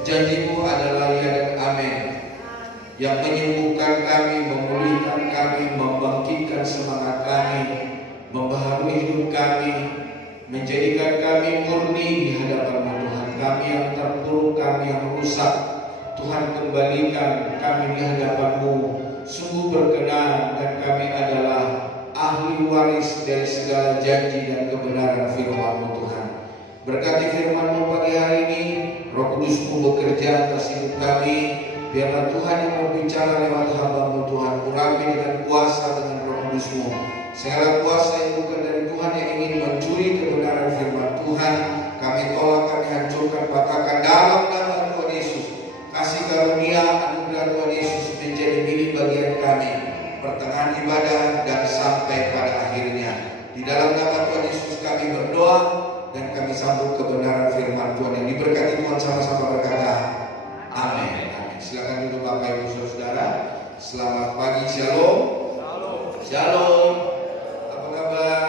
Janji-Mu adalah ya dan amin, yang menyembuhkan kami, memulihkan kami, membangkitkan semangat kami, membaharui hidup kami, menjadikan kami murni di hadapan-Mu Tuhan. Kami yang terpuruk, kami yang rusak, Tuhan kembalikan kami di hadapan-Mu. Sungguh berkenan, dan kami adalah ahli waris dari segala janji dan kebenaran firman-Mu Tuhan. Berkati firman-Mu pagi hari ini, Roh Kudus-Mu bekerja atas hidup kami. Biarlah Tuhan yang berbicara lewat hamba-Mu Tuhan, urapi dengan kuasa dengan Roh Kudus-Mu. Segala kuasa yang bukan dari Tuhan yang ingin mencuri kebenaran firman Tuhan, kami tolak, kami hancurkan, patahkan dalam nama Tuhan Yesus. Kasih karunia anugerah Tuhan Yesus menjadi milik bagian kami, pertengahan ibadah dan sampai pada akhirnya. Di dalam nama Tuhan Yesus kami berdoa, dan kami sambut kebenaran firman Tuhan yang diberkati Tuhan. Sama-sama berkata amin. Silakan duduk Bapak Ibu Saudara. Selamat pagi, shalom. Shalom. Apa kabar?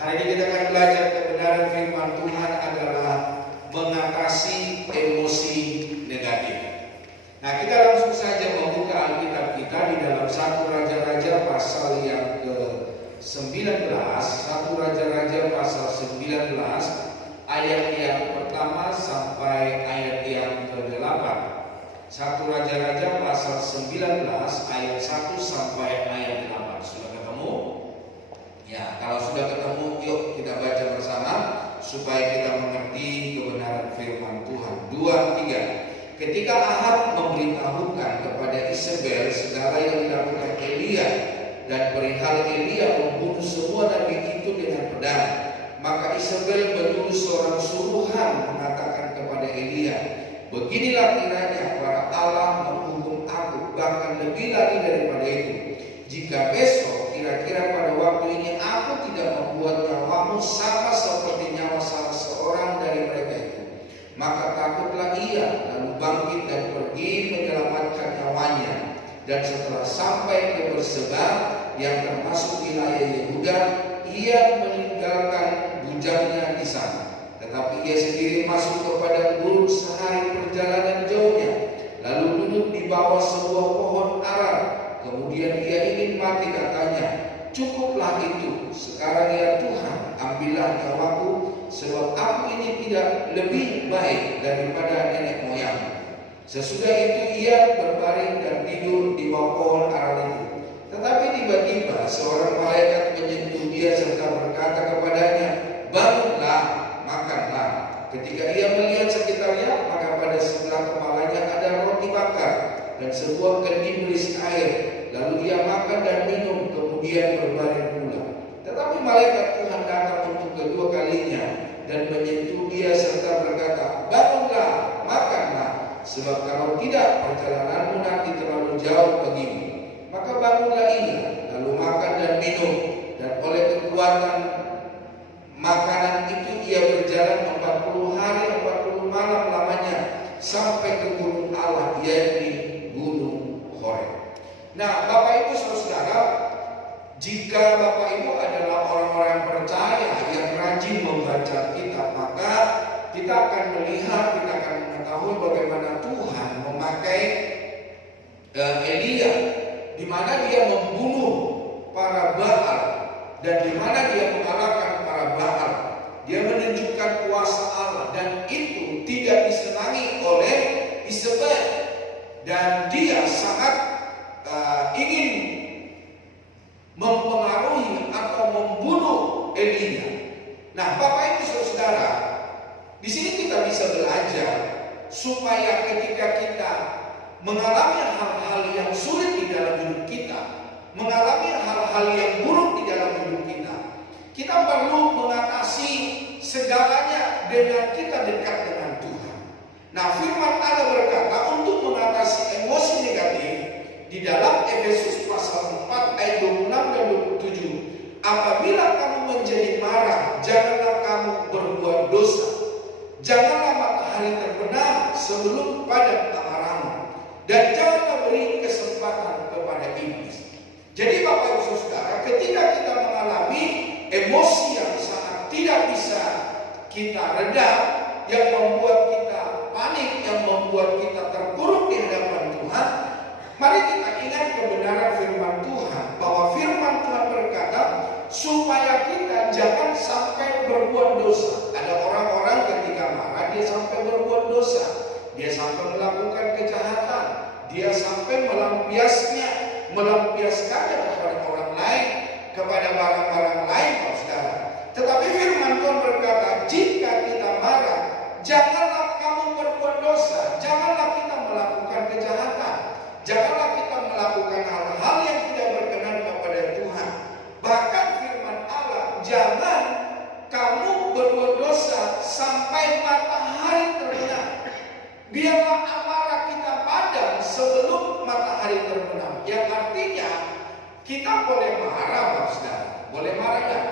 Hari ini kita akan belajar kebenaran firman Tuhan adalah mengatasi emosi negatif. Nah, kita langsung saja membuka Alkitab kita di dalam 1 Raja-Raja pasal yang ke-19, 1 Raja-Raja pasal 19 ayat yang pertama sampai ayat yang ke-8. 1 Raja-Raja pasal 19 ayat 1 sampai ayat 8. Sudah ketemu? Ya, kalau sudah ketemu, yuk kita baca bersama supaya kita mengerti kebenaran firman Tuhan. 2, 3. Ketika Ahab memberitahukan kepada Isabel segala yang dilakukan Elia dan perihal Elia membunuh semua nabi itu dengan pedang, maka Isabel menyuruh seorang suruhan mengatakan kepada Elia, beginilah kiranya para Allah menghukum aku, bahkan lebih lagi daripada itu, jika besok kira-kira pada waktu ini aku tidak membuat nyawamu sama seperti nyawa salah seorang dari mereka itu, maka takutlah ia, lalu bangkit dan pergi menyelamatkan nyawanya. Dan setelah sampai ke Berseba yang termasuk wilayah Yehuda, ia meninggalkan bujangnya di sana. Tetapi ia sendiri masuk ke padang gurun sehari perjalanan jauhnya, lalu duduk di bawah sebuah pohon ara. Kemudian ia ingin mati, katanya, cukuplah itu, sekarang ya Tuhan, ambillah nyawaku, sebab aku ini tidak lebih baik daripada nenek moyang. Sesudah itu ia berbaring dan tidur di bawah pohon ara itu. Tetapi tiba-tiba seorang malaikat menyentuh dia serta berkata kepadanya, bangunlah, makanlah. Ketika ia melihat sekitarnya, maka pada sebelah kepalanya ada roti bakar dan sebuah kendi berisi air. Lalu ia makan dan minum, kemudian berbaring pula. Tetapi malaikat Tuhan datang untuk kedua kalinya dan menyentuh dia serta berkata, bangunlah, makanlah, sebab kalau tidak perjalananmu nanti terlalu jauh bagimu. Maka bangunlah ia, lalu makan dan minum, dan oleh kekuatan makanan itu ia berjalan 40 hari 40 malam lamanya sampai ke gunung Allah, yaitu Gunung Horeb. Nah, Bapak Ibu Saudara, jika Bapak Ibu adalah orang-orang yang percaya, yang rajin membaca kitab, maka kita akan melihat, kita akan mengetahui bagaimana Tuhan memakai Elia, di mana dia membunuh para Baal dan di mana dia mengalahkan para Baal. Dia menunjukkan kuasa Allah, dan itu tidak disenangi oleh Isabel, dan dia sangat ingin mempengaruhi atau membunuh Elia. Nah, Bapak Ibu Saudara, di sini kita bisa belajar supaya ketika kita mengalami hal-hal yang sulit di dalam hidup kita, mengalami hal-hal yang buruk di dalam hidup kita, kita perlu mengatasi segalanya dengan kita dekat dengan Tuhan. Nah, firman Allah berkata untuk mengatasi emosi negatif di dalam Efesus pasal 4 ayat 26 dan 27. Apabila kamu menjadi marah, janganlah kamu berbuat dosa. Janganlah matahari terbenam sebelum padam amarahmu, dan janganlah beri kesempatan kepada iblis. Jadi Bapak Ibu Saudara, ketika kita mengalami emosi yang sangat tidak bisa kita redam, yang membuat kita panik, Mari kita ingat kebenaran firman Tuhan, bahwa firman Tuhan berkata supaya kita jangan sampai berbuat dosa. Ada orang-orang ketika marah dia sampai berbuat dosa, dia sampai melakukan kejahatan, dia sampai melampiaskannya kepada orang lain, kepada barang-barang lain, saudara. Tetapi firman Tuhan berkata, jika kita marah, janganlah kamu berbuat dosa, janganlah kita melakukan kejahatan, janganlah kita melakukan hal-hal yang tidak berkenan kepada Tuhan. Bahkan firman Allah, jangan kamu berbuat dosa sampai matahari terbenam. Biarlah amarah kita padam sebelum matahari terbenam. Yang artinya kita boleh marah, saudara. Boleh marah enggak?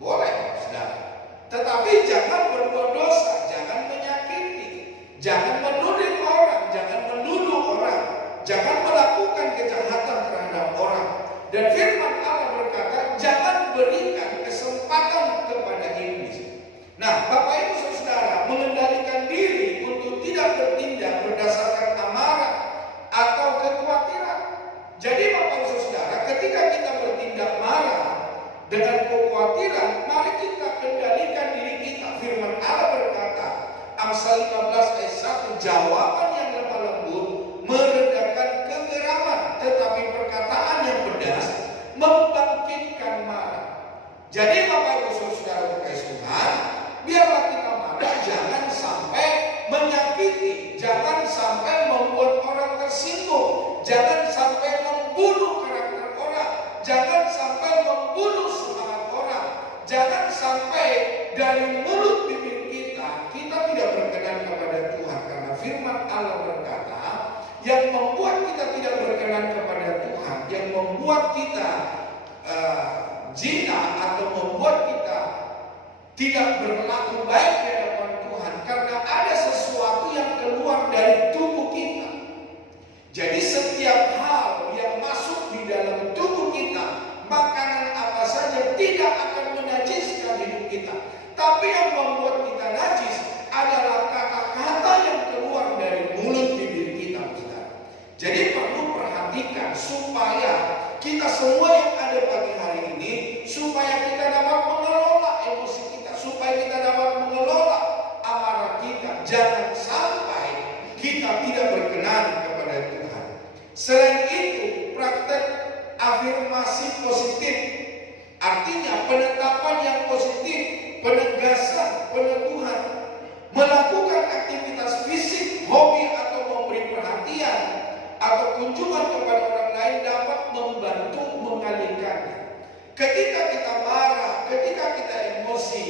Boleh, saudara. Tetapi jangan berbuat dosa, jangan menyakiti, jangan menuduh orang, jangan menuduh orang, jangan melakukan kejahatan terhadap orang. Dan firman Allah berkata, jangan berikan kesempatan kepada iblis. Nah, Bapak Ibu Saudara, mengendalikan diri untuk tidak bertindak berdasarkan amarah atau kekhawatiran. Jadi Bapak Ibu Saudara, ketika kita bertindak marah dengan kekhawatiran, mari kita kendalikan diri kita. Firman Allah berkata, Amsal 15 ayat 1, jawaban yang lemah lembut meredakan kegeraman, tetapi perkataan yang pedas membangkitkan marah. Jadi Bapak Ibu Saudara berkait Tuhan, biarlah kita marah jangan sampai menyakiti, jangan sampai membuat orang tersinggung, jangan sampai membunuh karakter orang, jangan sampai membunuh semangat orang, jangan sampai dari mulut bibir kita tidak berkenan kepada Tuhan. Karena firman Allah berkata, yang membuat kita tidak berkenan kepada Tuhan, yang membuat kita zina atau membuat kita tidak berlaku baik di hadapan Tuhan, karena ada sesuatu yang keluar dari tubuh kita. Jadi setiap hal yang masuk di dalam tubuh kita, makanan apa saja tidak akan menajiskan hidup kita. Tapi yang membuat kita najis adalah kata-kata yang keluar dari mulut bibir kita. Jadi perlu perhatikan supaya kita semua yang ada pagi hari ini, supaya kita dapat mengelola emosi kita, supaya kita dapat mengelola amarah kita. Jangan sampai kita tidak berkenan kepada Tuhan. Selain itu, praktek afirmasi positif, artinya penetapan yang positif, penegasan, peneguhan, melakukan aktivitas fisik, hobi atau memberi perhatian atau kunjungan kepada orang lain dapat membantu mengalihkannya. Ketika kita marah, ketika kita emosi,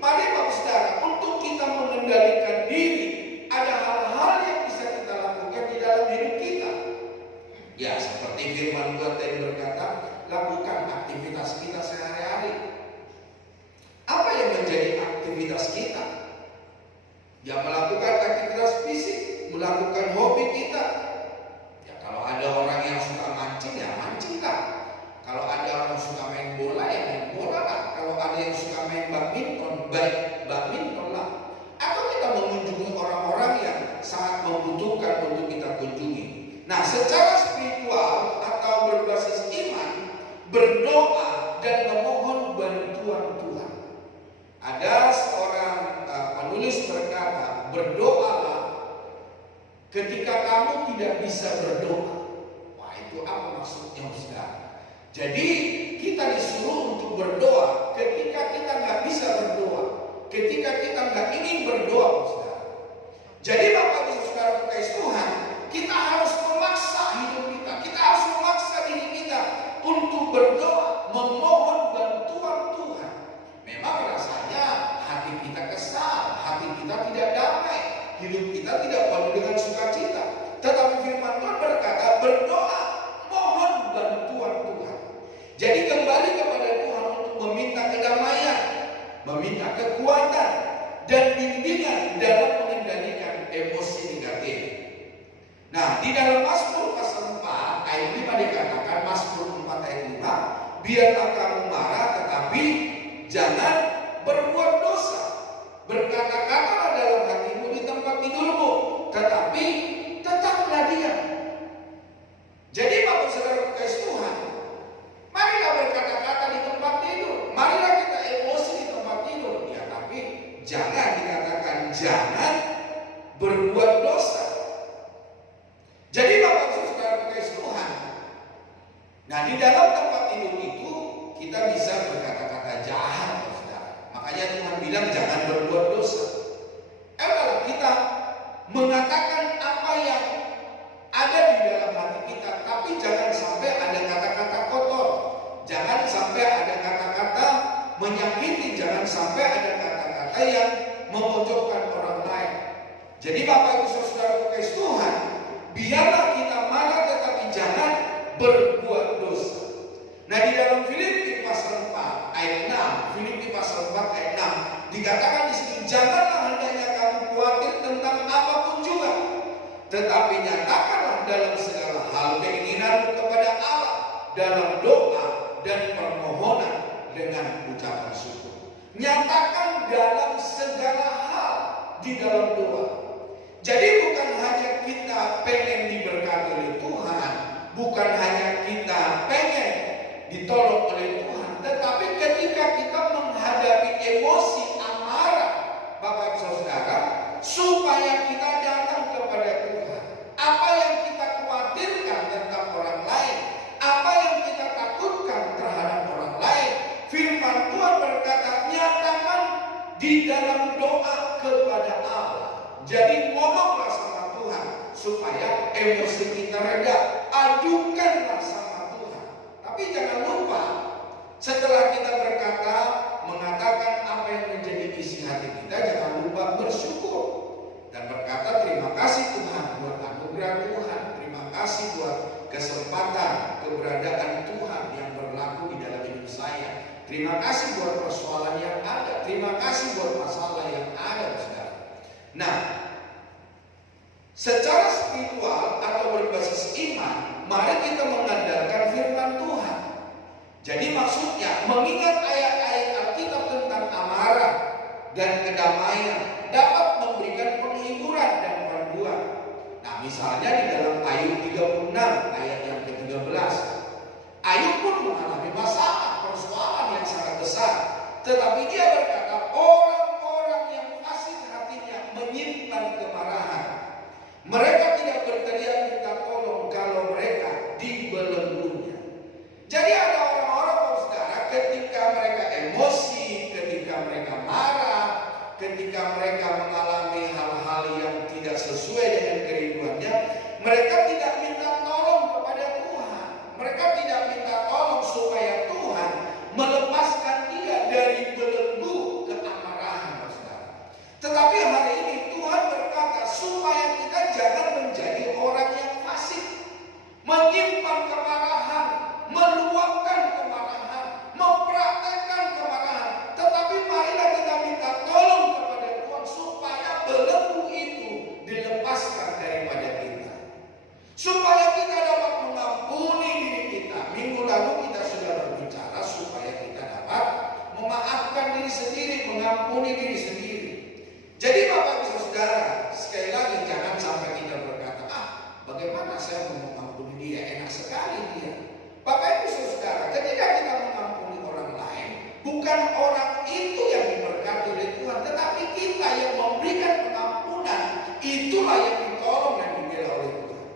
mari Bapak Saudara, untuk kita mengendalikan diri, ada hal-hal yang bisa kita lakukan di dalam hidup kita. Ya, seperti firman Tuhan tadi berkata, lakukan aktivitas kita sehari-hari. Apa yang menjadi aktivitas kita? Ya, melakukan aktivitas fisik, melakukan hobi kita. Kalau ada orang yang suka mancing, ya mancing lah. Kalau ada orang suka main bola, ya main bola lah. Kalau ada yang suka main badminton, baik badminton lah. Atau kita mengunjungi orang-orang yang sangat membutuhkan untuk kita kunjungi. Nah, secara spiritual atau berbasis iman, berdoa dan memohon bantuan Tuhan. Ada seorang penulis berkata, berdoalah ketika kamu tidak bisa berdoa. Wah, itu apa maksudnya, saudara? Jadi kita disuruh untuk berdoa ketika kita nggak bisa berdoa, ketika kita nggak ingin berdoa, saudara. Jadi Bapak Ibu Saudara berkait Tuhan, kita harus memaksa hidup kita, kita harus memaksa diri kita untuk berdoa, memohon bantuan Tuhan. Memang rasanya hati kita kesal, hati kita tidak damai, hidup kita tidak penuh dengan sukacita. Tetapi firman Tuhan berkata, berdoa, mohon bantuan Tuhan. Jadi kembali kepada Tuhan untuk meminta kedamaian, meminta kekuatan dan bimbingan dalam mengendalikan emosi negatif. Nah, di dalam Mazmur pasal 4 ayat 5 dikatakan, Mazmur 4 ayat 5, biarlah kamu marah tetapi jangan berbuat dosa. Berkata-katalah dalam hatimu di tempat tidurmu, tetapi tetaplah diam. jangan berbuat dosa. Jadi Bapak Ibu Saudara kasih Tuhan, nah di dalam tempat tidur itu kita bisa berkata-kata jahat, saudara. Makanya Tuhan bilang jangan berbuat dosa. Kalau kita mengatakan apa yang ada di dalam hati kita, tapi jangan sampai ada kata-kata kotor, jangan sampai ada kata-kata menyakiti, jangan sampai ada kata-kata yang memojokkan orang lain. Jadi Bapak Ibu Saudara kasih Tuhan, biarlah kita marah tetapi jangan berbuat dosa. Nah di dalam Filipi pasal 4 ayat 6, Filipi pasal 4 ayat 6 dikatakan di sini, janganlah hendaknya kamu khawatir tentang apapun juga, tetapi nyatakanlah dalam segala hal keinginanmu kepada Allah dalam doa dan permohonan dengan ucapan syukur. Nyatakan dalam segala hal di dalam doa. Jadi bukan hanya kita pengen diberkati oleh Tuhan, bukan hanya kita pengen ditolong oleh Tuhan, tetapi ketika kita menghadapi emosi amarah, Bapak Ibu Saudara, supaya kita datang kepada Tuhan. Apa yang kita khawatirkan tentang orang lain, apa yang kita takutkan terhadap orang lain, firman Tuhan berkata, nyatakan di dalam doa kepada Allah. Jadi ngomonglah sama Tuhan supaya emosi kita reda, ajukanlah sama Tuhan. Tapi jangan lupa, setelah kita berkata, mengatakan apa yang menjadi isi hati kita, jangan lupa bersyukur dan berkata terima kasih Tuhan buat anugerah Tuhan, terima kasih buat kesempatan keberadaan Tuhan yang berlaku di dalam hidup saya, terima kasih buat persoalan yang ada, terima kasih buat masalah yang ada, saudara. Nah, secara spiritual atau berbasis iman, mari kita mengandalkan firman Tuhan. Jadi maksudnya mengingat ayat-ayat Alkitab tentang amarah dan kedamaian dapat memberikan penghiburan dan panduan. Nah misalnya di dalam Ayub 36 ayat yang ke-13, Ayub pun mengalami masalah, persoalan yang sangat besar, tetapi dia berkata, orang-orang yang fasik hatinya menyimpan kemarahan. Mereka tidak berteriak minta tolong kalau mereka dibelenggunya. Jadi ada orang-orang, saudara, ketika mereka emosi, ketika mereka marah, ketika mereka mengalami hal-hal yang tidak sesuai dengan kerinduannya, mereka tidak minta tolong kepada Tuhan. Mereka tidak minta tolong supaya Tuhan melepaskan dia dari belenggu keamarahan, saudara. Tetapi hari ini Tuhan berkata supaya kita jangan menjadi orang yang fasik, menyimpan kemarahan, meluapkan kemarahan, mempraktekkan kemarahan. Tetapi marilah kita minta tolong kepada Tuhan supaya belenggu itu dilepaskan daripada kita, supaya kita dapat mengampuni diri kita. Minggu lalu kita sudah berbicara supaya kita dapat memaafkan diri sendiri, mengampuni diri sendiri. Jadi Bapak Ibu Saudara, sekali lagi jangan sampai kita berkata, bagaimana saya mau mengampuni dia, enak sekali dia. Bapak Ibu Saudara, ketika kita mengampuni orang lain, bukan orang itu yang diberkati oleh Tuhan, tetapi kita yang memberikan pengampunan, itulah yang ditolong dan dibela oleh Tuhan.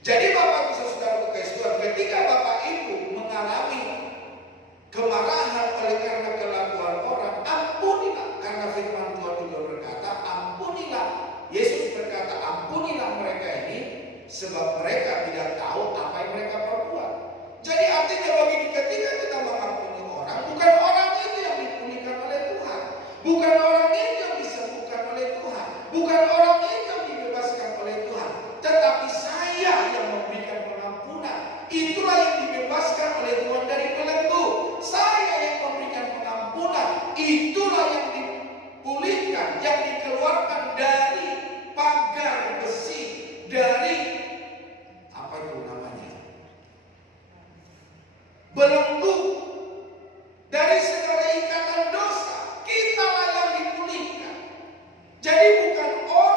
Jadi Bapak Ibu Saudara kasih Tuhan, ketika Bapak Ibu mengalami kemarahan oleh karena kelakuan orang, ampunilah, karena firman Tuhan juga berkata, ampunilah. Yesus berkata, ampunilah mereka ini, sebab mereka tidak tahu apa yang mereka perbuat. Jadi artinya bagi ketika kita mengampuni orang, bukan orang itu yang dipulihkan oleh Tuhan, bukan orang itu yang disembuhkan oleh Tuhan, bukan orang itu yang dibebaskan oleh Tuhan, tetapi saya yang memberikan pengampunan. Itulah yang dibebaskan oleh Tuhan dari belenggu. Saya yang memberikan pengampunan. Itulah yang dipulihkan, yang dikeluarkan dari pagar besi, dari apa itu namanya, belenggu, dari segala ikatan dosa. Kitalah yang dipulihkan. Jadi bukan orang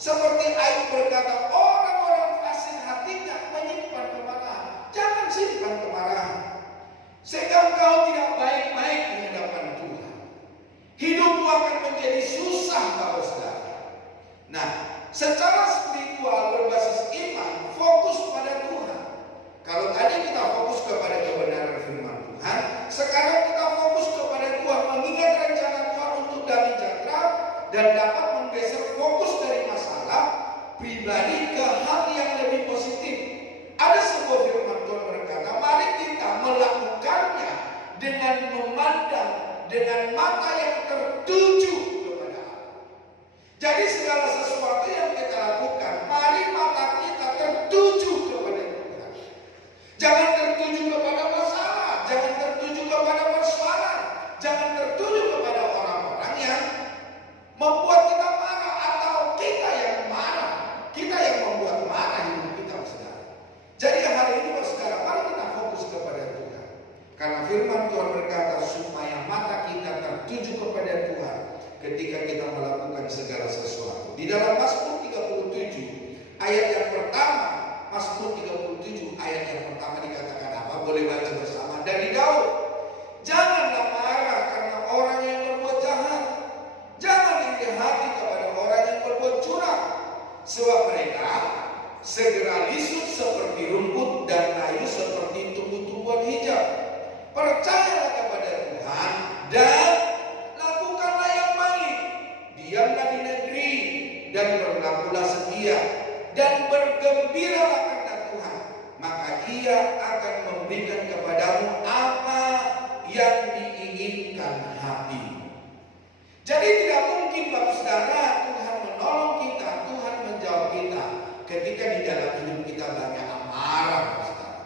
Seperti Ayub berkata, orang-orang fasik hatinya menyimpan kemarahan. Jangan simpan kemarahan, sehingga engkau tidak baik-baik di hadapan Tuhan. Hidupmu akan menjadi susah, Bapak Saudara. Nah, secara spiritual berbasis iman, fokus pada Tuhan. Kalau tadi kita fokus kepada kebenaran firman Tuhan, sekarang kita fokus kepada Tuhan, mengingat rencana Tuhan untuk damai sejahtera dan dapat menggeser fokus dari masalah pribadi ke hal yang lebih positif. Ada sebuah firman Tuhan berkata, mari kita melakukannya dengan memandang dengan mata yang tertuju kepada Allah. Jadi segala sesuatu yang kita lakukan, mari mata kita tertuju kepada Tuhan. Jangan tertuju kepada masalah, jangan tertuju kepada persoalan, jangan tertuju kepada orang-orang yang membuat kita marah atau kita yang marah, kita yang membuat marah hidup kita, saudara. Jadi hari ini, saudara, mari kita fokus kepada Tuhan. Karena firman Tuhan berkata supaya mata kita tertuju kepada Tuhan ketika kita melakukan segala sesuatu. Di dalam Mazmur 37 ayat yang pertama, Mazmur 37 ayat yang pertama dikatakan apa? Boleh baca bersama dari Daud. Janganlah marah karena orang yang berbuat jahat. Jangan iri hati kepada orang yang berbuat curang, sebab mereka segera lisut seperti rumput dan layu seperti tumbuh-tumbuhan hijau. Percayalah kepada Tuhan dan lakukanlah yang baik. Diamlah di negeri dan berlakulah setia dan bergembiralah karena Tuhan. Maka Ia akan memberikan kepadamu apa yang diinginkan hati. Jadi tidak mungkin, Bapak Saudara, Tuhan menolong kita, Tuhan menjawab kita ketika di dalam hidup kita banyak amarah, Bapak Saudara.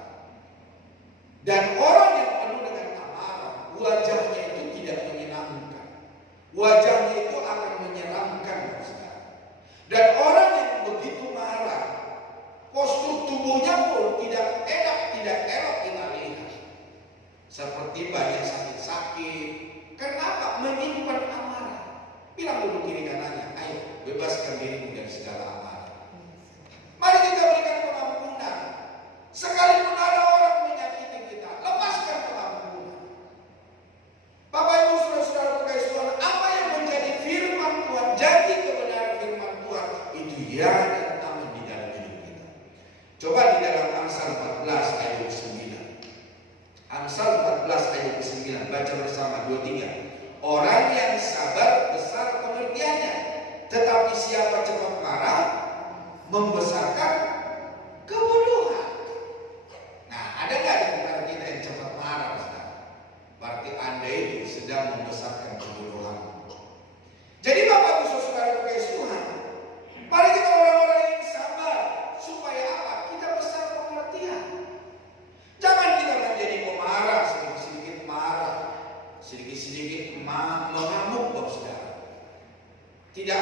Dan orang yang penuh dengan amarah, wajahnya itu tidak menyenangkan. Wajahnya itu akan menyeramkan, Bapak Saudara. Dan orang yang begitu marah, postur tubuhnya pun tidak enak, tidak elok kita lihat. Seperti banyak sakit-sakit. Kenapa? Menyimpan amarah. Bilang dulu kiri kanannya, ayo bebaskan dirimu dari segala amarah. Mari kita berikan pengampunan. Sekalipun ada orang menyakiti kita, lepaskan pengampunan. Bapak Ibu saudara-saudara terkasih Tuhan, apa yang menjadi firman Tuhan, janji kebenaran firman Tuhan, itu ya dan aman di dalam hidup kita. Coba di dalam Amsal 14 ayat 9. Amsal 14 ayat 9, baca bersama 2-3. Orang yang sabar besar pengertiannya, tetapi siapa cepat marah membesarkan kebodohan. Nah, ada nggak di antara kita yang cepat marah, saudara? Berarti Anda itu sedang membesarkan kebodohan. Jadi Bapak Ibu saudara terkasih Tuhan, mari kita orang-orang yang sabar supaya apa? Kita besar pengertian. Jangan kita menjadi pemarah, sedikit-sedikit marah, sedikit-sedikit mengamuk, Bapak Saudara. Tidak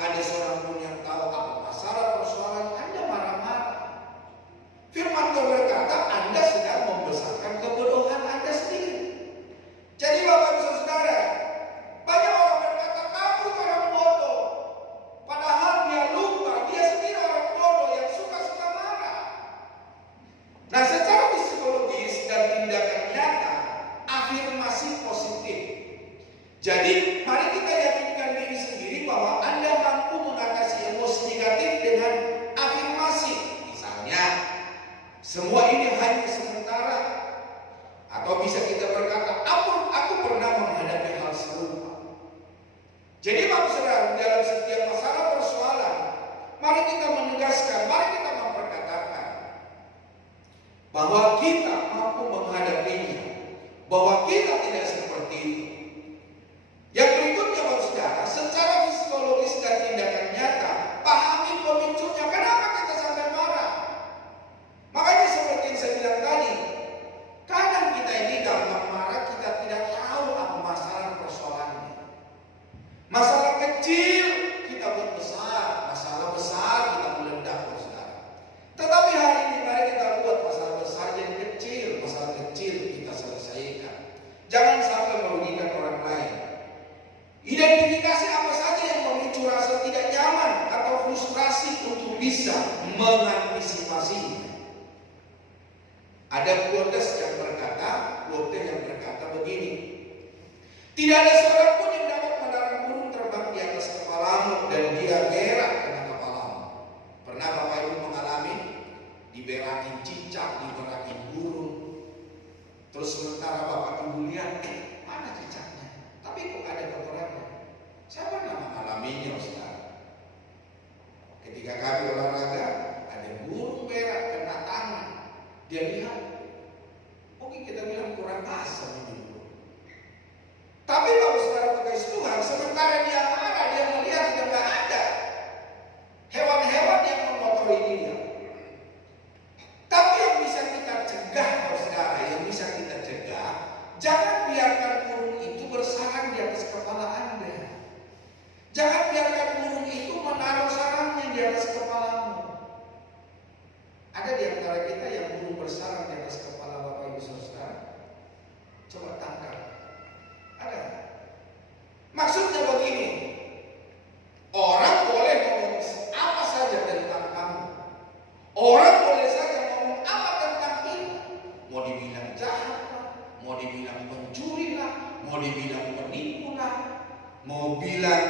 ada seorang pun yang tahu apa masalah persoalan Anda marah-marah. Firman Tuhan berkata Anda sedang membesarkan kebodohan Anda sendiri. Jadi Bapak Ibu Saudara, banyak orang berkata kamu orang bodoh, padahal dia lupa dia sendiri orang bodoh yang suka-suka marah. Nah, secara psikologis dan tindakan nyata, afirmasi positif. Jadi, mari kita yakinkan diri sendiri bahwa Anda mampu mengatasi emosi negatif dengan afirmasi. Misalnya, semua ini hanya sementara. Atau bisa kita berkata, aku pernah menghadapi hal serupa. Jadi, Bapak Saudara, dalam setiap masalah persoalan, mari kita menegaskan, mari kita memperkatakan bahwa kita mampu menghadapinya, bahwa kita tidak seperti itu. Yang berikutnya, Bapak Saudara, secara psikologis dan tindakan nyata, pahami pemicunya. Kenapa kita sampai marah? Makanya seperti yang saya bilang tadi, kadang kita ini gampang marah, kita tidak tahu apa masalah persoalannya. Masalah kecil kita buat besar, masalah besar kita meledak, Bapak Saudara. Tetapi hari ini mari kita buat masalah besar jadi kecil, masalah kecil kita selesaikan. Jangan sampai merugikan orang lain. Identifikasi apa saja yang memicu rasa tidak nyaman bisa mengantisipasinya. Ada quotes yang berkata begini, tidak ada seorang pun yang dapat melarang burung terbang di atas kepalamu dan dia berak kena kepalamu. Pernah Bapak Ibu mengalami diberakin cicak, diberakin burung, terus sementara Bapak Ibu lihat, mana cicaknya? Tapi kok ada kotorannya? Saya pernah mengalaminya, saudara. Ketika kami olahraga, ada burung berak kena tangan. Dia lihat, mungkin kita bilang kurang asam ini burung. Tapi kalau saudara berkasih Tuhan, sementara dia marah, dia melihat sudah tidak ada hewan-hewan yang mengotori dia. Tapi yang bisa kita cegah, saudara, yang bisa kita cegah, jangan biarkan burung itu bersarang di atas kepala Anda. Jangan biarkan burung itu menaruh sarangnya di atas kepalamu. Ada di antara kita yang burung bersarang di atas kepala Bapak Ibu Saudara. Coba tangkap. Ada. Maksudnya begini, orang boleh ngomong apa saja tentang kamu. Orang boleh saja ngomong apa tentang kita. Mau dibilang jahat lah, mau dibilang pencuri lah, mau dibilang penipu lah, mau bilang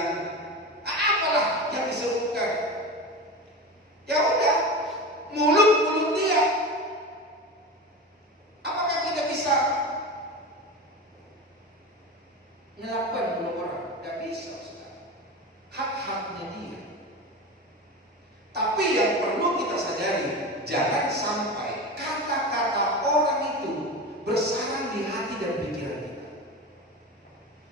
apalah yang disebutkan. Ya udah, mulut dia. Apakah kita bisa melakukan mulut orang? Tidak bisa, saudara. Hak-haknya dia. Tapi yang perlu kita sadari, jangan sampai kata-kata orang itu bersarang di hati dan pikiran kita.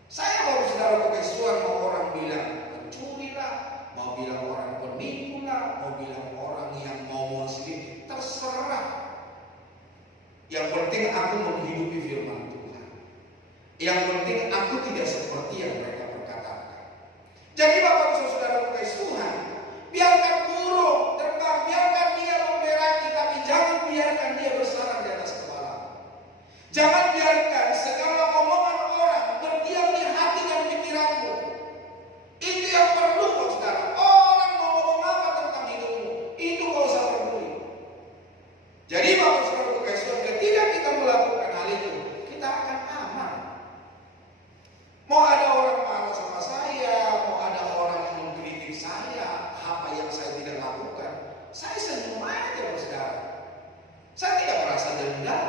Saya baru saudara pakai suara, mau orang bilang pencuri lah, mau bilang orang penipu lah, mau bilang orang yang ngomong sendiri, terserah. Yang penting aku menghidupi firman Tuhan. Yang penting aku tidak seperti yang mereka perkatakan. Jadi Bapak Ibu Saudara kasih Tuhan, biarkan burung terbang, biarkan dia memberaki, tapi jangan biarkan dia bersarang di atas kepala. Jangan biarkan segala omongan orang berdiam di hati dan pikiranmu. Itu yang perlu, saudara. Orang mau ngomong apa tentang hidupmu, itu gak usah peduli. Jadi Bapak Saudara kasih Tuhan, ketika kita melakukan hal itu, kita akan aman. Mau ada orang marah sama saya, mau ada orang mengkritik saya, apa yang saya tidak lakukan, saya senyum aja, saudara. Saya tidak merasa dendam,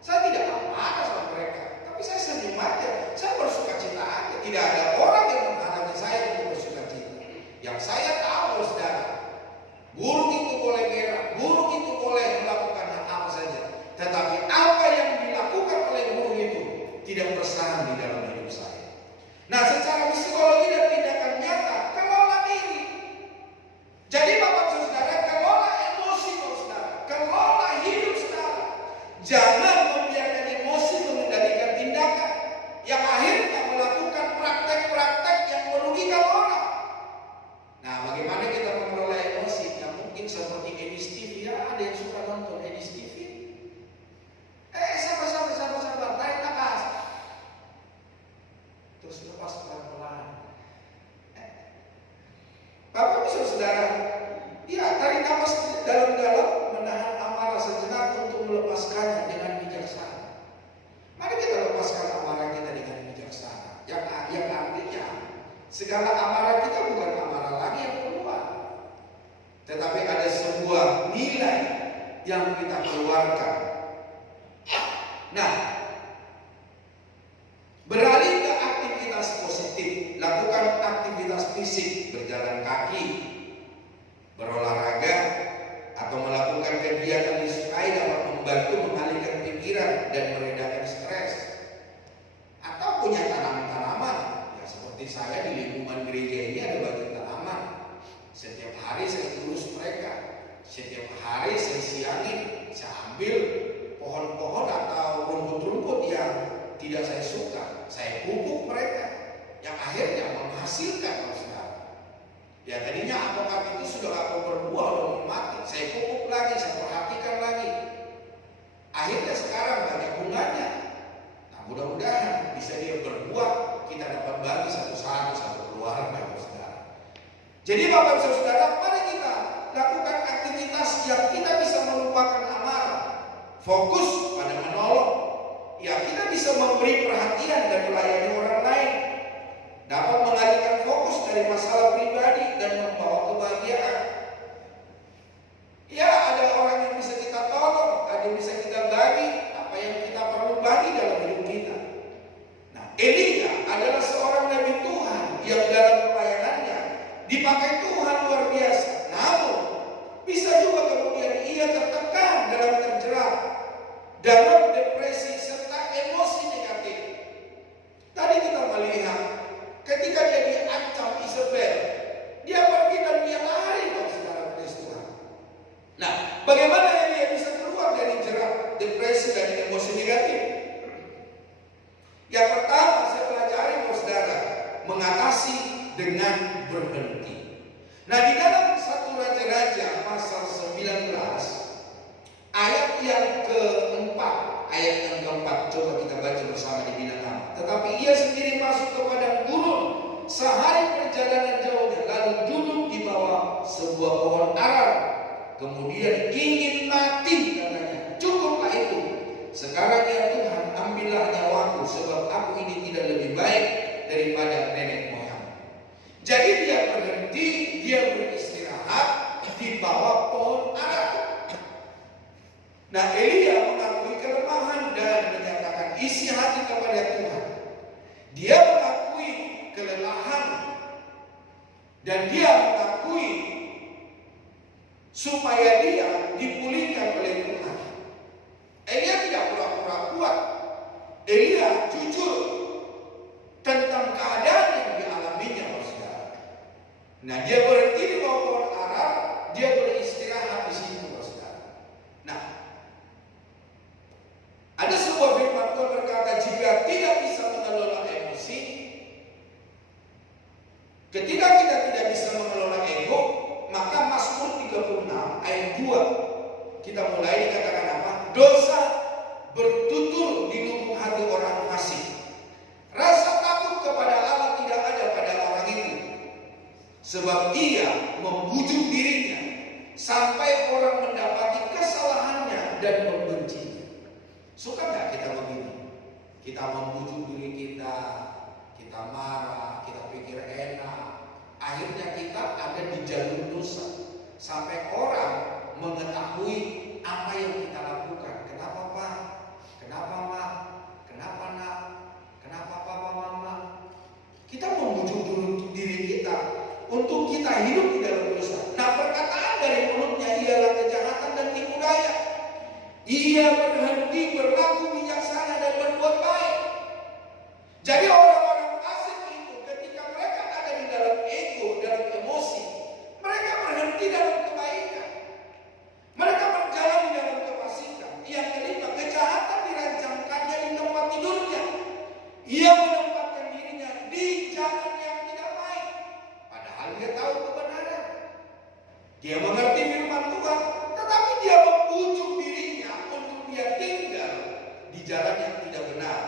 saya tidak marah sama mereka, tapi saya senyum aja, saya bersuka cita aja. Tidak ada orang yang menghalangi saya untuk bersuka cita. Yang saya tahu, saudara, burung itu boleh berak, burung itu boleh melakukan apa saja, tetapi apa yang dilakukan oleh burung itu tidak bersarang di dalam hidup saya. Nah, secara psikologi dan tindakan nyata, kelola diri. Jadi Bapak Saudara, kelola emosi saudara, kelola hidup saudara. Jangan membiarkan emosi mengendalikan tindakan yang akhirnya melakukan praktek-praktek yang merugikan orang. Nah, bagaimana kita mengelola emosi? Yang mungkin seperti Edi Steve, ya ada yang suka nonton Edi Steve. Sabar, tarik nafas. Terus lepas pelan-pelan. Bapak bisa saudara, ya tarik nafas dalam-dalam, menahan amarah sejenak untuk melepaskannya dengan bijaksana. Mari kita lepaskan amarah kita dengan bijaksana. Yang artinya segala amarah kita bukan amarah lagi yang keluar, tetapi ada sebuah nilai yang kita keluarkan. Nah, beralih ke aktivitas positif, lakukan aktivitas fisik, berjalan kaki, berolahraga, atau melakukan kegiatan yang disukai dapat membantu mengalihkan pikiran dan meredakan stres. Atau punya tanaman-tanaman, ya seperti saya di lingkungan gereja ini ada banyak tanaman. Setiap hari saya urus mereka, setiap hari saya siangin, saya ambil pohon-pohon atau rumput-rumput yang tidak saya suka, saya pupuk mereka, yang akhirnya menghasilkan saudara. Ya tadinya avokat itu sudah gak mau berbuah, udah mati, saya pupuk lagi, saya perhatikan lagi, akhirnya sekarang banyak bunganya. Nah mudah-mudahan bisa dia berbuah, kita dapat bagi satu keluarga saudara. Jadi Bapak Ibu Saudara, mari kita lakukan aktivitas yang kita bisa melupakan amarah, fokus pada menolong. Ya, kita bisa memberi perhatian dan melayani orang lain, dapat mengalihkan fokus dari masalah pribadi dan membawa kebahagiaan. Ya, ada orang yang bisa kita tolong, ada yang bisa kita bagi apa yang kita perlu bagi dalam hidup kita. Nah, Elia adalah seorang nabi Tuhan yang dalam pelayanannya dipakai Tuhan luar biasa. Namun, bisa juga kemudian ia tertekan dalam terjerat dalam depresi serta emosi negatif. Tadi kita melihat ketika dia diancam Isabel, dia pergi dan dia lari dari saudara Tuhan. Nah, bagaimana dia bisa keluar dari jerat depresi dan emosi negatif? Yang pertama saya pelajari saudara, mengatasi dengan berhenti. Nah, di dalam 1 Raja-Raja pasal 19 ayat yang keempat, coba kita baca bersama di Bintang. Tetapi ia sendiri masuk ke padang gurun sehari perjalanan jauhnya, lalu duduk di bawah sebuah pohon ara. Kemudian ingin mati katanya. Cukuplah itu. Sekarang ya Tuhan, ambillah nyawaku, sebab aku ini tidak lebih baik daripada nenek moyang. Jadi dia berhenti, dia beristirahat di bawah pohon ara. Nah, Elia mengakui kelemahan dan menyatakan isi hati kepada Tuhan. Dia mengakui kelelahan dan dia mengakui supaya dia dipulihkan oleh Tuhan. Elia tidak pura-pura kuat. Elia jujur tentang keadaan yang dialaminya, saudara. Nah, dia berhenti di bawah pohon ara, dia beristirahat di situ, saudara. Nah, ada sebuah firman Tuhan berkata, jika tidak bisa mengelola emosi, ketika kita tidak bisa mengelola ego, maka Mazmur 36 ayat 2 kita mulai dikatakan apa? Dosa bertutur di lubuk hati orang fasik. Rasa takut kepada Allah tidak ada pada orang itu, sebab ia membujuk dirinya sampai orang mendapati kesalahannya dan membencinya. Suka nggak kita begini? Kita membujuk diri kita, kita marah, kita pikir enak. Akhirnya kita ada di jalur dosa. Sampai orang mengetahui apa yang kita lakukan. Kenapa Pak? Kenapa Mak? Kenapa Nak? Kenapa Papa Mama? Kita membujuk diri kita untuk kita hidup di dalam dosa. Nah, perkataan dari mulutnya ialah kejahatan dan tipu daya. Ia berhenti berlaku bijaksana dan berbuat baik. Jadi orang-orang fasik itu ketika mereka ada di dalam ego, dalam emosi, mereka berhenti dalam kebaikan. Mereka berjalan di dalam kefasikan. Yang kelima, kejahatan dirancangkannya di tempat tidurnya. Ia menempatkan dirinya di jalan yang tidak baik, padahal dia tahu kebenaran. Dia mengerti firman Tuhan, tetapi dia membujuk dirinya untuk dia tinggal di jalan yang tidak benar.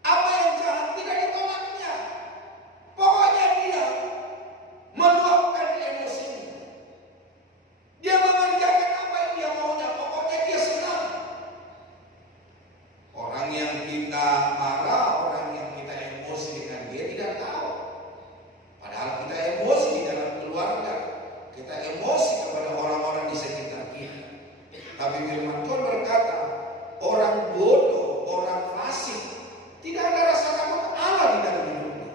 Apa yang jahat tidak ditolaknya. Pokoknya dia meluapkan emosinya. Dia mengerjakan apa yang dia maunya. Pokoknya dia senang. Orang yang kita marah, orang yang kita emosi dengan dia tidak tahu. Padahal kita emosi di dalam keluarga. Kita emosi kepada orang-orang di sekitar kita. Tapi firman Tuhan berkata, orang bodoh, orang fasik, tidak ada rasa takut Allah di dalam hidupnya.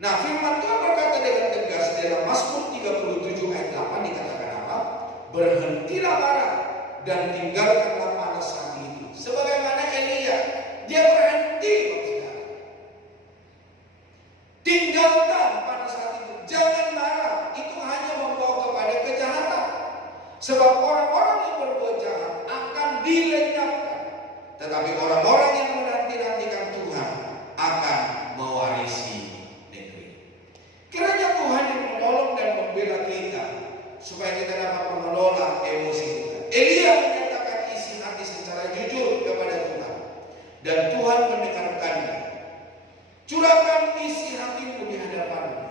Nah, firman Tuhan berkata dengan tegas dalam Mazmur 37 ayat 8 dikatakan apa? Berhentilah marah dan tinggalkanlah panas hati itu. Sebagaimana Elia, dia berhenti, saudara. Tinggalkan panas hati itu, jangan marah. Itu hanya membawa kepada kejahatan. Sebab orang-orang yang berbuat jahat akan dilenyapkan, tetapi orang-orang yang menanti-nantikan Tuhan akan mewarisi negeri. Kiranya Tuhan yang menolong dan membela kita supaya kita dapat mengelola emosi kita. Elia menyatakan isi hati secara jujur kepada Tuhan, dan Tuhan mendengarkannya. Curahkan isi hatimu di hadapan-Nya,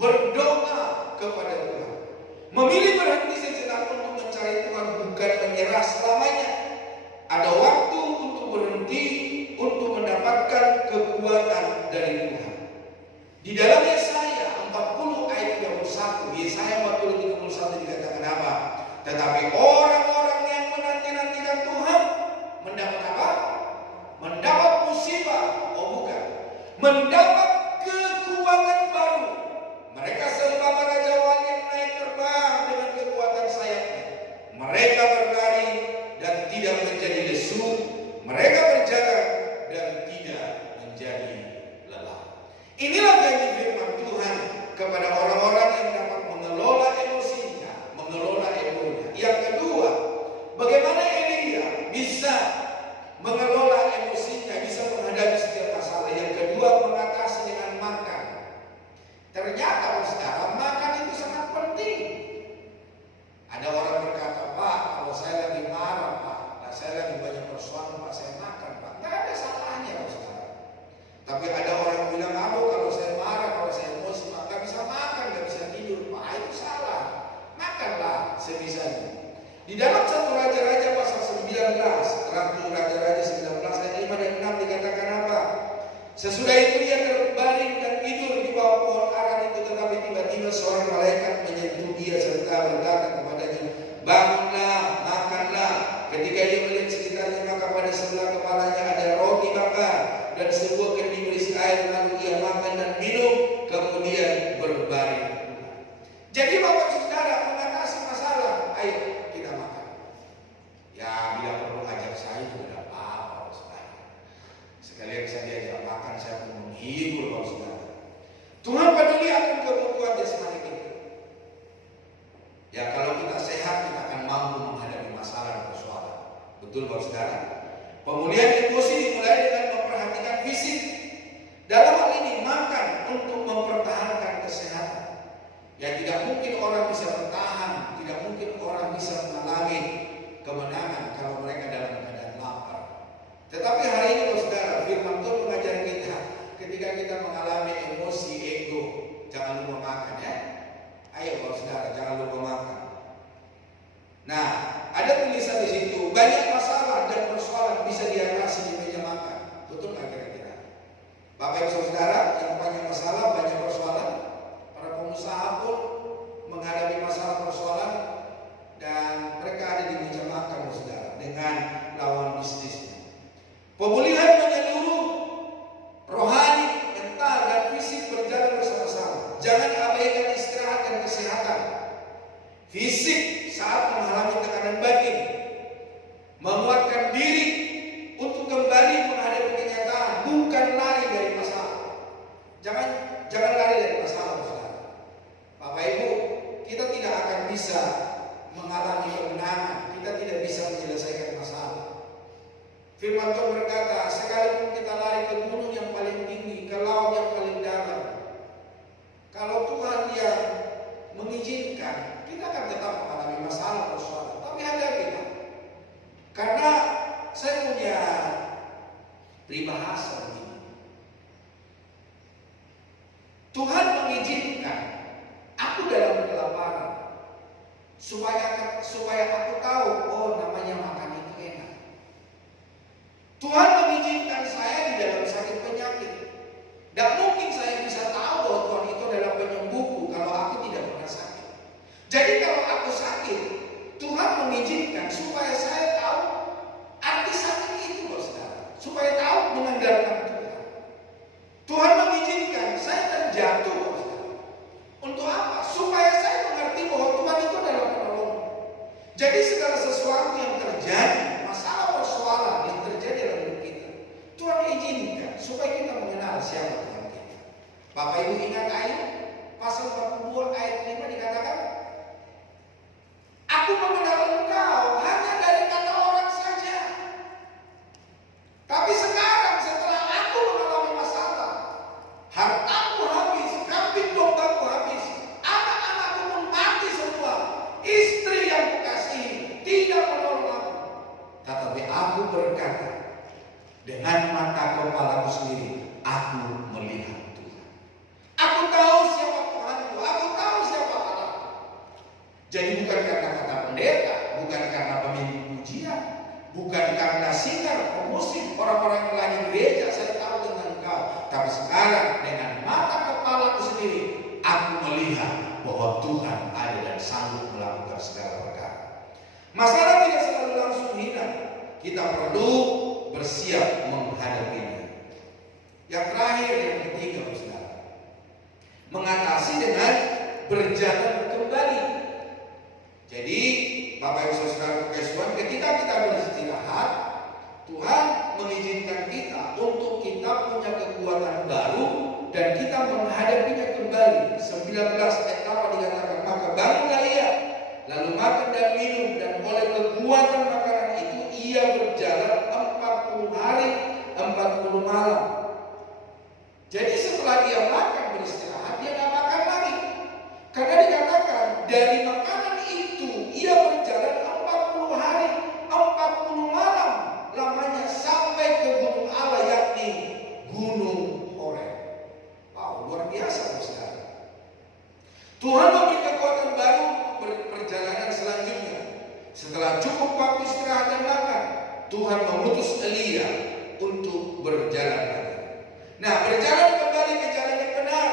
berdoa kepada Tuhan. Memilih berhenti sejenak untuk mencari Tuhan bukan menyerah selamanya. Ada waktu untuk berhenti untuk mendapatkan kekuatan dari Tuhan. Di dalam Yesaya 40 ayat 31, Yesaya 40 31 dikatakan apa? Tetapi orang-orang yang menanti-nantikan Tuhan mendapat apa? Mendapat musibah. Oh bukan. Mendapat kekuatan baru. Mereka serupa para jawaan yang naik terbang dengan kekuatan sayapnya. Mereka berlari dan tidak menjadi lesu. Mereka berjalan dan tidak menjadi lelah. Inilah janji firman Tuhan kepada orang-orang yang dapat mengelola emosinya, mengelola egonya. Yang kedua, bagaimana Elia bisa mengelola emosinya, bisa menghadapi setiap masalah. Yang kedua, mengatasi dengan makan. Ternyata saudara, makan itu sangat penting. Ada orang berkata, Pak, kalau saya lagi marah, Pak, saya lagi banyak persoalan, Pak, saya makan, Pak. Tidak ada salahnya, saudara. Tapi ada orang bilang, kalau saya marah, kalau saya emosi, Pak, nggak bisa makan, nggak bisa tidur, Pak, itu salah. Makanlah sebisanya. Di dalam 1 Raja-Raja pasal 19, Ratu Raja-Raja 19 ayat 5 dan 6 dikatakan apa? Sesudah itu ia terbaring dan tidur di bawah pohon ara itu, tetapi tiba-tiba seorang malaikat menyentuh dia serta berkata kepadanya, bangunlah, makanlah. Ketika ia melihat sekitarnya, maka pada sebelah kepalanya ada roti bakar dan sebuah kendi berisi air. Lalu ia makan dan minum, kemudian berbaring. Jadi Bapak Saudara, mengatasi masalah, ayo kita makan. Ya bila perlu ajak saya juga tidak apa-apa, saudara. Sekalian saya diajak makan, saya pun menghibur, Bapak Saudara. Tuhan peduli akan kebutuhan jasmani kita. Ya kalau kita sehat, kita akan mampu menghadapi masalah dan persoalan. Betul Bapak Saudara. Pemulihan emosi dimulai dengan memperhatikan fisik. Dalam hal ini makan untuk mempertahankan kesehatan. Ya tidak mungkin orang bisa bertahan, tidak mungkin orang bisa mengalami kemenangan kalau mereka dalam keadaan lapar. Tetapi hari ini Bapak Saudara, firman Tuhan mengajar kita, ketika kita mengalami emosi ego, jangan lupa makan ya. Ayo Bapak Saudara, jangan lupa makan. Nah, ada tulisan di situ, banyak masalah dan persoalan bisa diatasi di meja makan. Betul nggak kira-kira? Bapak Ibu Saudara, yang banyak masalah, banyak persoalan. Para pengusaha pun menghadapi masalah persoalan dan mereka ada di meja makan, saudara, dengan lawan bisnisnya. Pemulihan menyeluruh, rohani, mental, dan fisik berjalan bersama-sama. Jangan abaikan istirahat dan kesehatan. Fisik saat mengalami tekanan batin, menguatkan diri untuk kembali menghadapi kenyataan, bukan lari dari masalah. Jangan lari dari masalah, saudara. Bapak Ibu, kita tidak akan bisa mengalami kemenangan, kita tidak bisa menyelesaikan masalah. Firman Tuhan berkata, sekalipun kita lari ke gunung yang paling tinggi, ke laut yang paling dalam, kalau Tuhan yang mengizinkan, kita akan tetap mengalami masalah persoalan. Tapi hadapilah. Karena saya punya peribahasa begini. Tuhan mengizinkan aku dalam kelaparan supaya aku tahu, oh namanya makan itu enak. Tuhan mengizinkan saya di dalam sakit penyakit. Tidak mungkin saya bisa tahu bahwa Tuhan itu adalah penyembuhku kalau aku tidak pernah sakit. Jadi kalau aku sakit, Tuhan mengizinkan supaya saya tahu arti sakit itu, saudara. Supaya tahu mengandalkan Tuhan. Tuhan mengizinkan saya terjatuh, saudara. Untuk apa? Supaya saya mengerti bahwa Tuhan itu adalah penolong. Jadi segala sesuatu yang terjadi, masalah persoalan yang terjadi dalam hidup kita, Tuhan izinkan supaya kita mengenal siapa Tuhan kita. Bapak Ibu ingat ayat pasal 42 ayat 5 dikatakan, aku mengenal engkau hanya dari kata orang saja. Tapi sekarang setelah aku mengalami masalah, hartaku habis, kambing dombaku habis, anak-anakku pun mati semua, istri yang kukasihi tidak menolong aku. Tetapi aku berkata, dengan mata kepalaku sendiri, aku melihat Tuhan. Aku tahu Jadi bukan karena kata pendeta, bukan karena pemimpin pujian, bukan karena sinar pemusik orang-orang yang lain di gereja, saya tahu dengan engkau. Tapi sekarang dengan mata kepalaku sendiri, aku melihat bahwa Tuhan ada dan sanggup melakukan segala perkara. Masalah tidak selalu langsung hilang. Kita perlu bersiap menghadapinya. Yang terakhir, yang ketiga, saudara, mengatasi dengan berjalan kembali. Jadi Bapak Ibu Saudara Tuhan, ketika kita beristirahat, Tuhan mengizinkan kita untuk kita punya kekuatan baru dan kita menghadapinya kembali. 19 ayat 8 dikatakan, maka bangunlah ia, lalu makan dan minum, dan oleh kekuatan makanan itu ia berjalan 40 hari 40 malam. Jadi setelah dia makan beristirahat, dia tidak makan lagi. Karena dikatakan dari makanan itu ia berjalan 40 hari 40 malam lamanya sampai ke gunung Allah, yakni Gunung Horeb. Wow, luar biasa saudara. Tuhan memberi kekuatan baru perjalanan selanjutnya. Setelah cukup waktu istirahat dan makan, Tuhan mengutus Elia untuk berjalan lagi. Nah, berjalan kembali ke jalan yang benar,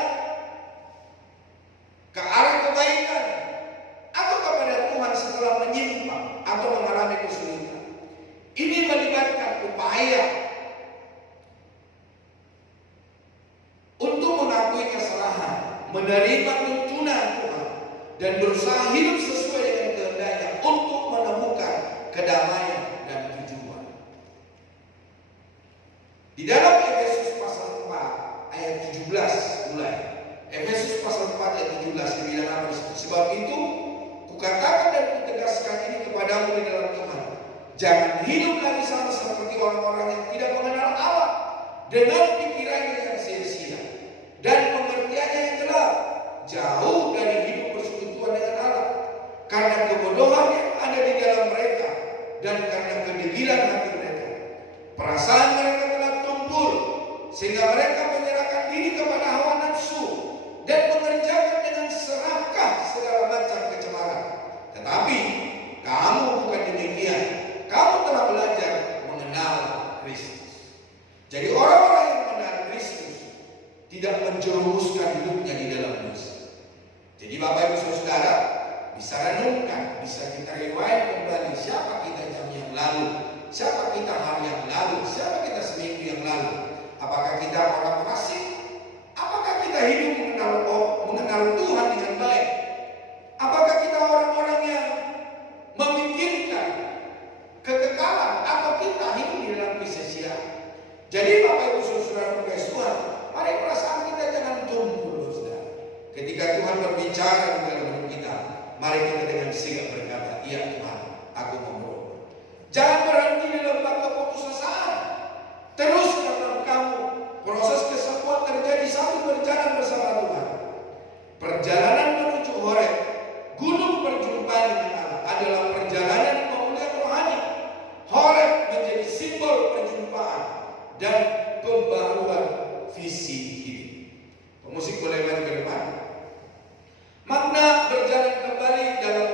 ke arah kebaikan, atau kepada Tuhan setelah menyimpang atau mengalami kesulitan. Ini melibatkan upaya untuk mengakui kesalahan, menerima tuntunan Tuhan, dan berusaha hidup sesuai dengan kehendaknya untuk menemukan kedamaian dan tujuan. Di dalam Efesus pasal 4 ayat 17 mulai. Efesus pasal 4 ayat 17 dibilang apa? Sebab itu kukatakan dan kutegaskan ini kepadamu di dalam Tuhan, jangan hidup lagi sama seperti orang-orang yang tidak mengenal Allah, dengan pikirannya yang sia-sia dan pengertiannya yang gelap, jauh dari hidup persekutuan dengan Allah, karena kebodohan yang ada di dalam mereka dan karena kedegilan hati mereka. Perasaan mereka telah tumpul sehingga mereka menyerahkan diri kepada hawa nafsu dan mengerjakan dengan serakah segala macam kecemaran. Tetapi kamu bukan demikian. Kamu telah belajar mengenal Kristus. Jadi orang-orang yang mengenal Kristus tidak menjerumuskan hidupnya di dalam dosa. Jadi Bapak Ibu Saudara bisa renungkan, bisa kita riwayat kembali siapa kita jam yang lalu, siapa kita hari yang lalu, siapa kita seminggu yang lalu. Apakah kita orang fasik? Apakah kita hidup mengenal Tuhan dengan baik? Apakah kita orang-orang yang memikirkan kekekalan, atau kita hidup di dalam kesia-siaan? Jadi Bapak Ibu Saudara Tuhan, mari perasaan kita jangan tumpul, saudara. Ketika Tuhan berbicara di dalam hidup kita, mari kita dengan sigap berkata, iya Tuhan, aku mau berubah. Jangan berhenti di lembah keputusasaan. Terus dalam kamu, proses kesembuhan terjadi sambil berjalan bersama Tuhan. Perjalanan menuju Horeb, gunung perjumpaan dengan Allah, adalah perjalanan pemulihan rohani. Horeb menjadi simbol perjumpaan dan pembaruan visi hidup. Pemusik boleh maju ke depan. Makna berjalan kembali dalam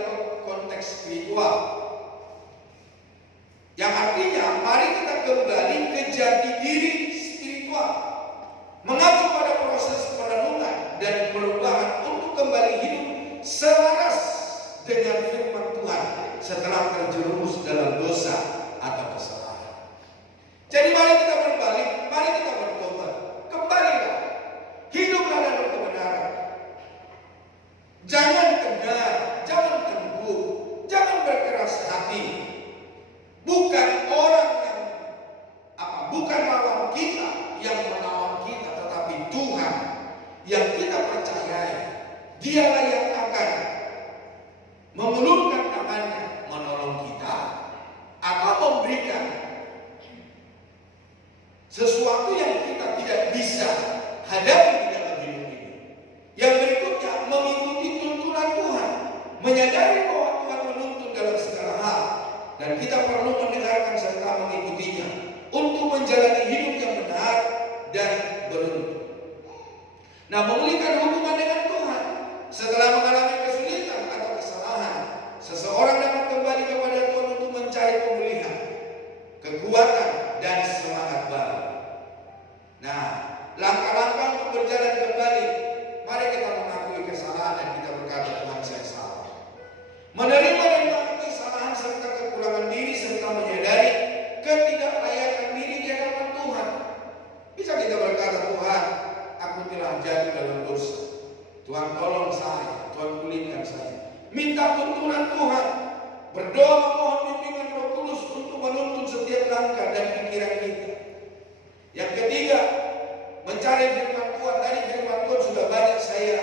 konteks spiritual, yang artinya mari kita kembali ke jati diri spiritual, mengacu pada proses perenungan dan perubahan untuk kembali hidup selaras dengan firman Tuhan setelah terjerumus dalam dosa atau kesalahan. Jadi mari kita berbalik, mari kita bertobat, kembalilah, hiduplah dalam kebenaran. Jangan tegar, jangan tengguh, jangan berkeras hati. Bukan orang yang bukan lawan kita yang menawan kita, tetapi Tuhan yang kita percayai. Dialah yang akan mengulurkan tangannya menolong kita atau memberikan sesuatu yang kita tidak bisa hadapi di dalam hidup ini. Yang berikutnya, mengikuti tuntunan Tuhan, menyadari bahwa Tuhan menuntun dalam segala hal, dan kita perlu mendengarkan serta mengikutinya untuk menjalani hidup yang benar dan beruntung. Nah, memulihkan hubungan dengan Tuhan setelah mengalami kesulitan atau kesalahan, tolong saya, Tuhan pulihkan saya. Minta tuntunan Tuhan, berdoa memohon bimbingan Roh Kudus untuk menuntun setiap langkah dan pikiran kita. Yang ketiga, mencari firman Tuhan. Tadi firman Tuhan sudah banyak saya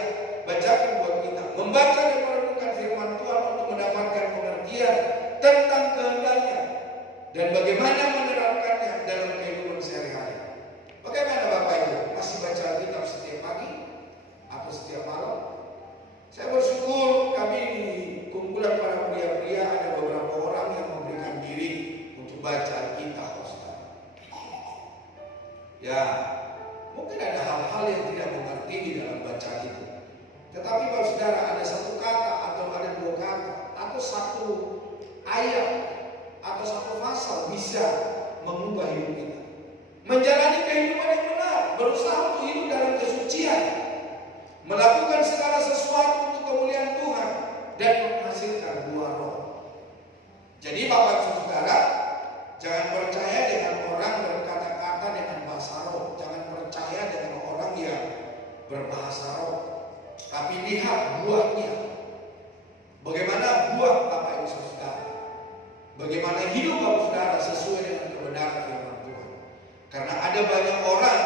bacakan buat kita. Membaca dan merenungkan firman Tuhan untuk mendapatkan pengertian tentang kehendaknya dan bagaimana menerapkannya dalam kehidupan sehari-hari. Bagaimana Bapak Ibu? Masih baca Alkitab setiap pagi atau setiap malam? Saya bersyukur kami di kumpulan para pria-pria ada beberapa orang yang memberikan diri untuk baca Alkitab, Ustaz. Ya, mungkin ada hal-hal yang tidak mengerti di dalam baca itu. Tetapi Bapak Saudara, ada satu kata atau ada dua kata atau satu ayat atau satu pasal bisa mengubah hidup kita. Menjalani kehidupan yang benar, berusaha untuk hidup dalam kesucian, melakukan segala sesuatu untuk kemuliaan Tuhan dan menghasilkan buah roh. Jadi Bapak Saudara, jangan percaya dengan orang berkata-kata dengan bahasa roh. Jangan percaya dengan orang yang berbahasa roh. Tapi lihat buahnya. Bagaimana buah Bapak Ibu Saudara? Bagaimana hidup Bapak Saudara sesuai dengan kebenaran firman Tuhan? Karena ada banyak orang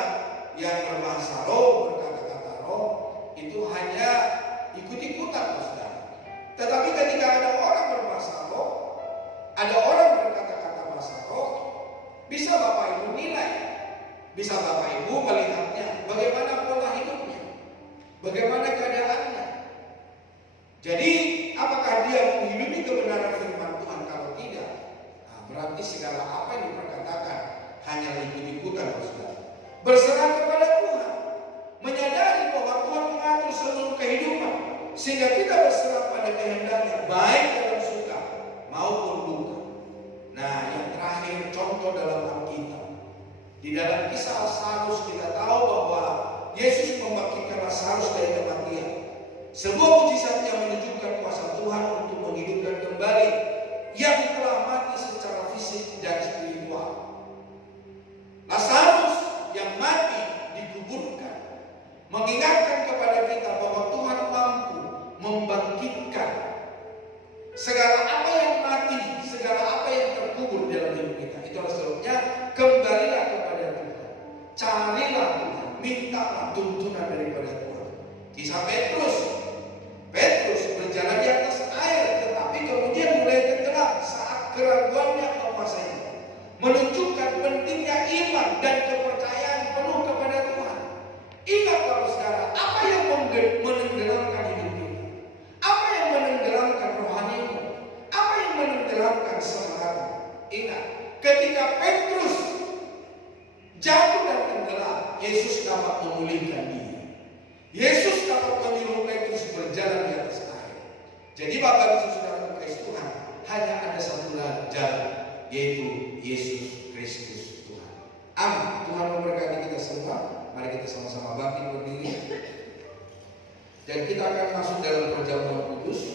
yang berbahasa roh, berkata-kata roh, itu hanya ikut-ikutan Bapak Saudara. Tetapi ketika ada orang berbahasa roh, ada orang berkata-kata bahasa roh, bisa Bapak Ibu nilai, bisa Bapak Ibu melihatnya, bagaimana pola hidupnya, bagaimana keadaannya. Jadi apakah dia menghidupi kebenaran firman Tuhan? Kalau tidak, berarti segala apa yang diperkatakan hanya ikut-ikutan, Saudara. Berserah kepada Tuhan, menyadari bahwa Tuhan mengatur seluruh kehidupan, sehingga kita berserah pada kehendaknya, baik dalam suka maupun duka. Nah, yang terakhir contoh dalam Alkitab. Di dalam kisah Lazarus kita tahu bahwa Yesus membangkitkan Lazarus dari kematian. Sebuah mujizat yang menunjukkan kuasa Tuhan untuk menghidupkan kembali yang telah mati secara fisik dan spiritual. Lazarus yang mati dikuburkan, mengingatkan kepada kita bahwa Tuhan mampu membangkitkan segala apa yang mati, segala apa yang terkubur dalam hidup kita. Itulah sebabnya kembalilah kepada Tuhan, carilah Tuhan, mintalah tuntunan daripada Tuhan. Kisah Petrus berjalan di atas air, tetapi kemudian mulai tenggelam saat keraguannya menguasainya, menunjukkan pentingnya iman dan kepercayaan penuh kepada Tuhan. Ingatlah saudara, apa yang menenggelamkan hidup kita? Apa yang menenggelamkan rohanimu? Apa yang menenggelamkan semangatmu? Ingat, ketika Petrus jatuh dan tenggelam, Yesus dapat memulihkan dia. Yesus dapat menyuruh Petrus berjalan di atas air. Jadi Bapak Ibu Saudara terkasih Tuhan, hanya ada satu jalan, yaitu Yesus Kristus Tuhan. Amin. Tuhan memberkati kita semua. Mari kita sama-sama bangkit berdiri. Dan kita akan masuk dalam perjamuan kudus.